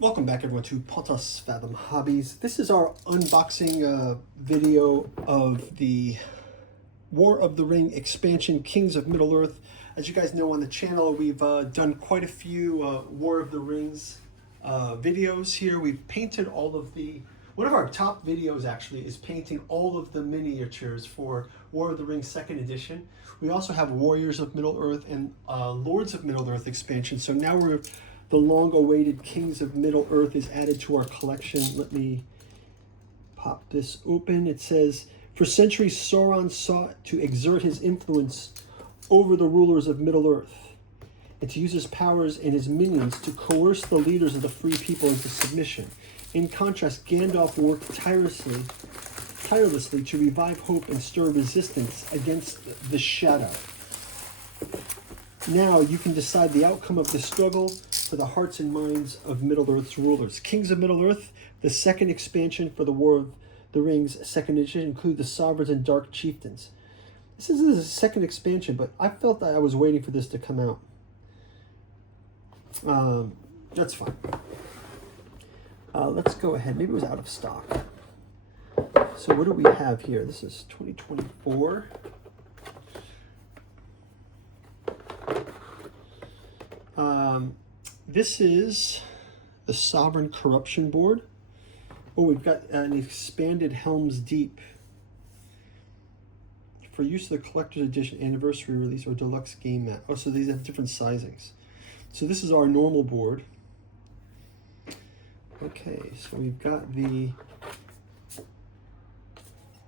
Welcome back everyone to Pontus Fathom Hobbies. This is our unboxing video of the War of the Ring expansion, Kings of Middle-earth. As you guys know on the channel, we've done quite a few War of the Rings videos here. We've painted all of one of our top videos actually is painting all of the miniatures for War of the Rings 2nd edition. We also have Warriors of Middle-earth and Lords of Middle-earth expansion. So now the long-awaited Kings of Middle-earth is added to our collection. Let me pop this open. It says, for centuries Sauron sought to exert his influence over the rulers of Middle-earth and to use his powers and his minions to coerce the leaders of the free people into submission. In contrast, Gandalf worked tirelessly to revive hope and stir resistance against the shadow. Now you can decide the outcome of the struggle for the hearts and minds of Middle-earth's rulers. Kings of Middle-earth, the second expansion for the War of the Rings 2nd edition, include the Sovereigns and Dark Chieftains. This is a second expansion, but I felt that I was waiting for this to come out. That's fine. Let's go ahead. Maybe it was out of stock. So what do we have here? This is 2024. This is the Sovereign Corruption Board. Oh, we've got an expanded Helm's Deep for use of the collector's edition, anniversary release, or deluxe game mat. Oh, so these have different sizings. So this is our normal board. Okay, so we've got the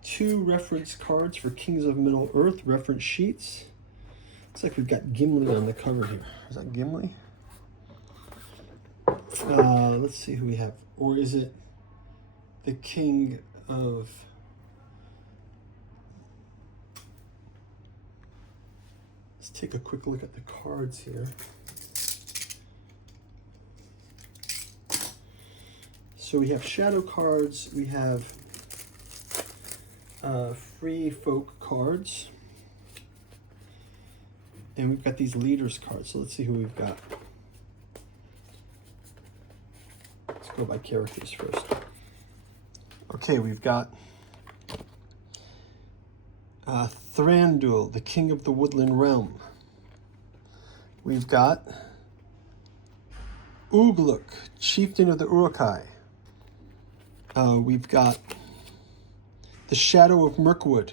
2 reference cards for Kings of Middle-earth, reference sheets. Looks like we've got Gimli on the cover here. Is that Gimli? Let's see who we have. Or is it the King of... Let's take a quick look at the cards here. So we have shadow cards, we have free folk cards, and we've got these leaders cards. So let's see who we've got. Let's go by characters first. Okay, we've got Thranduil, the King of the Woodland Realm. We've got Ugluk, Chieftain of the Uruk-hai. We've got the Shadow of Mirkwood,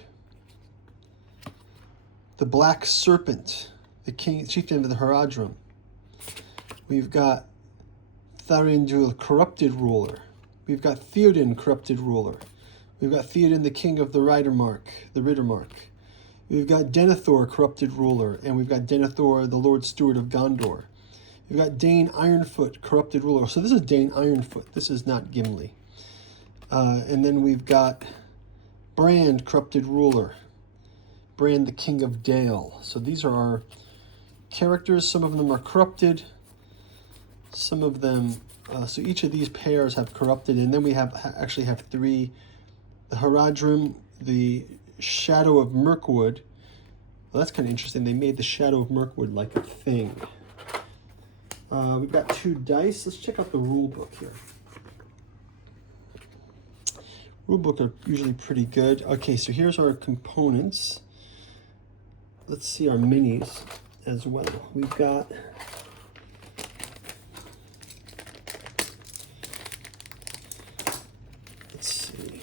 the Black Serpent, the Chieftain of the Haradrim. We've got Thranduil, Corrupted Ruler. We've got Theoden, Corrupted Ruler. We've got Theoden, the King of the Riddermark. We've got Denethor, Corrupted Ruler, and we've got Denethor, the Lord Steward of Gondor. We've got Dane Ironfoot, Corrupted Ruler. So this is Dane Ironfoot. This is not Gimli. And then we've got Brand, Corrupted Ruler. Brand, the King of Dale. So these are our characters. Some of them are corrupted. Some of them, so each of these pairs have corrupted. And then we actually have 3. The Haradrim, the Shadow of Mirkwood. Well, that's kind of interesting. They made the Shadow of Mirkwood like a thing. We've got 2 dice. Let's check out the rule book here. Rule book are usually pretty good. Okay, so here's our components. Let's see our minis as well. We've got let's see,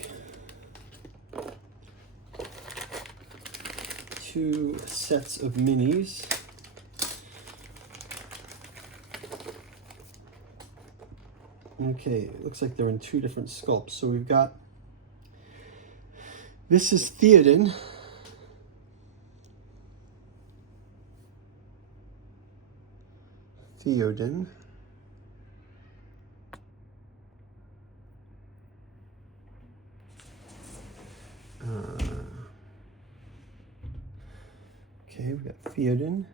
2 sets of minis. Okay, it looks like they're in 2 different sculpts. So we've got, this is Theoden. Theoden. Okay, we've got Theoden.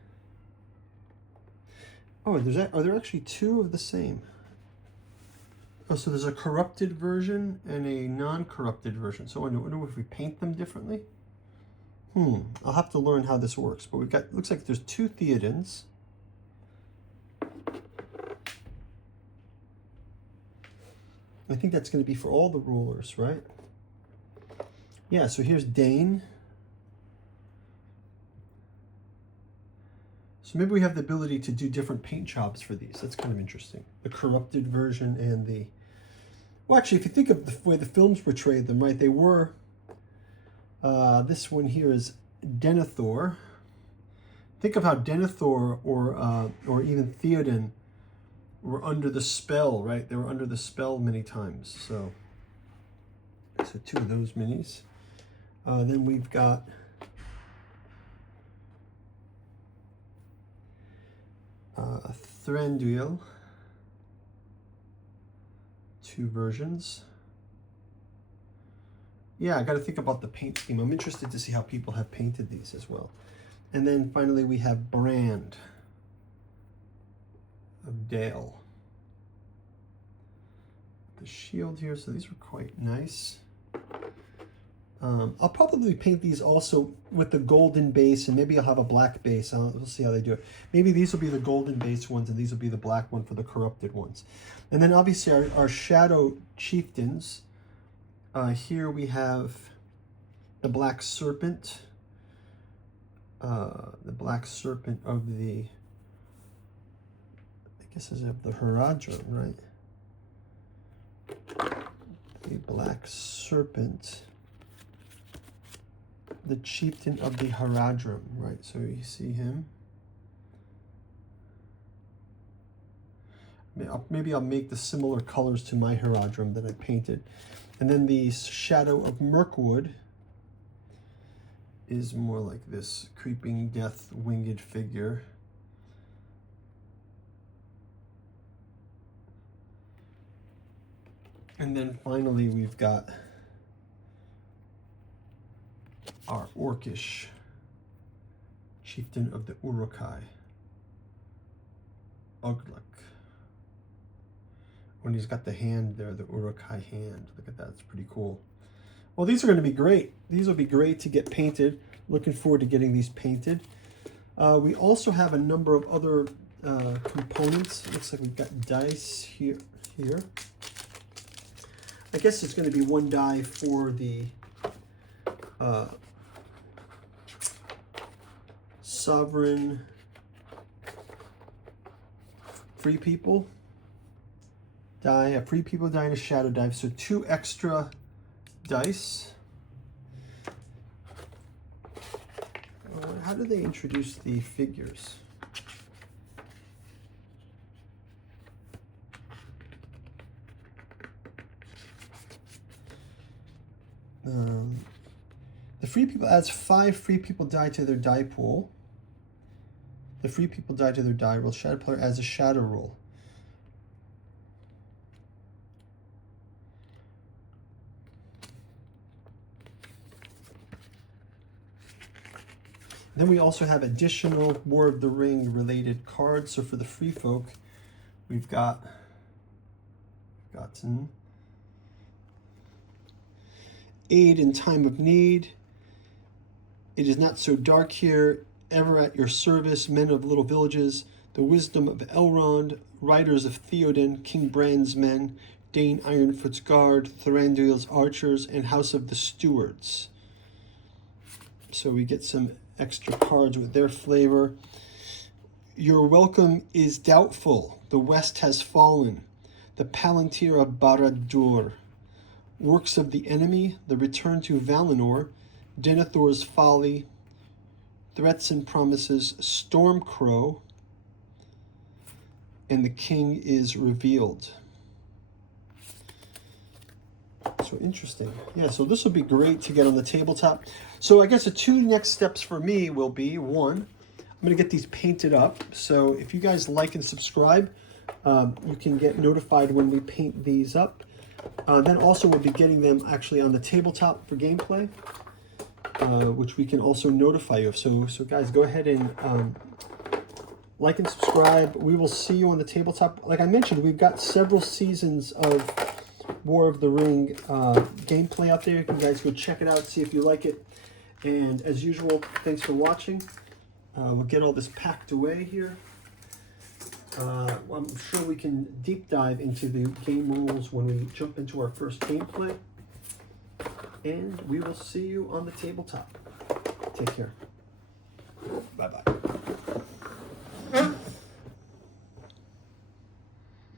Oh, are there actually 2 of the same? Oh, so there's a corrupted version and a non-corrupted version. So I wonder if we paint them differently. I'll have to learn how this works. But we've got, looks like there's 2 Theodens. I think that's going to be for all the rulers, right? Yeah, so here's Dane. So maybe we have the ability to do different paint jobs for these. That's kind of interesting. The corrupted version and the... Well, actually, if you think of the way the films portrayed them, right, they were... this one here is Denethor. Think of how Denethor or even Theoden were under the spell, right? They were under the spell many times. So two of those minis. Then we've got Thranduil. Two versions. Yeah, I got to think about the paint scheme. I'm interested to see how people have painted these as well. And then finally we have Brand of Dale. The shield here, so these are quite nice. I'll probably paint these also with the golden base, and maybe I'll have a black base. We'll see how they do it. Maybe these will be the golden base ones, and these will be the black one for the corrupted ones. And then obviously our shadow chieftains. Here we have the Black Serpent. The Black Serpent of the, I guess is of the Haradrim, right? The Black Serpent. The chieftain of the Haradrim, right? So you see him. Maybe I'll make the similar colors to my Haradrim that I painted. And then the Shadow of Mirkwood is more like this creeping death winged figure. And then finally we've got our Orcish chieftain of the Uruk-hai, Ugluk. When he's got the hand there, the Uruk-hai hand. Look at that, it's pretty cool. Well, these are going to be great. These will be great to get painted. Looking forward to getting these painted. We also have a number of other components. It looks like we've got dice here. I guess it's going to be one die for the Sovereign Free People die, a Free People die, and a Shadow die. So 2 extra dice. How do they introduce the figures? The Free People adds 5 Free People die to their die pool. The Free People die to their die roll. Shadow player adds a shadow roll. Then we also have additional War of the Ring related cards. So for the free folk, we've gotten Aid in Time of Need. It is not so dark here. Ever at your service, men of little villages. The wisdom of Elrond. Riders of Theoden. King Bran's men. Dane Ironfoot's guard. Thranduil's archers. And House of the Stewards. So we get some extra cards with their flavor. Your welcome is doubtful. The west has fallen. The Palantir of Barad-dûr. Works of the enemy. The return to Valinor. Denethor's folly. Threats and promises. Stormcrow. And the king is revealed. So interesting. Yeah, so this will be great to get on the tabletop. So I guess the 2 next steps for me will be, 1, I'm going to get these painted up. So if you guys like and subscribe, you can get notified when we paint these up. Then also we'll be getting them actually on the tabletop for gameplay, which we can also notify you of. So guys, go ahead and like and subscribe. We will see you on the tabletop. Like I mentioned, we've got several seasons of War of the Ring gameplay out there. You can guys go check it out, see if you like it. And as usual, thanks for watching. We'll get all this packed away here. I'm sure we can deep dive into the game rules when we jump into our first gameplay. And we will see you on the tabletop. Take care. Bye-bye.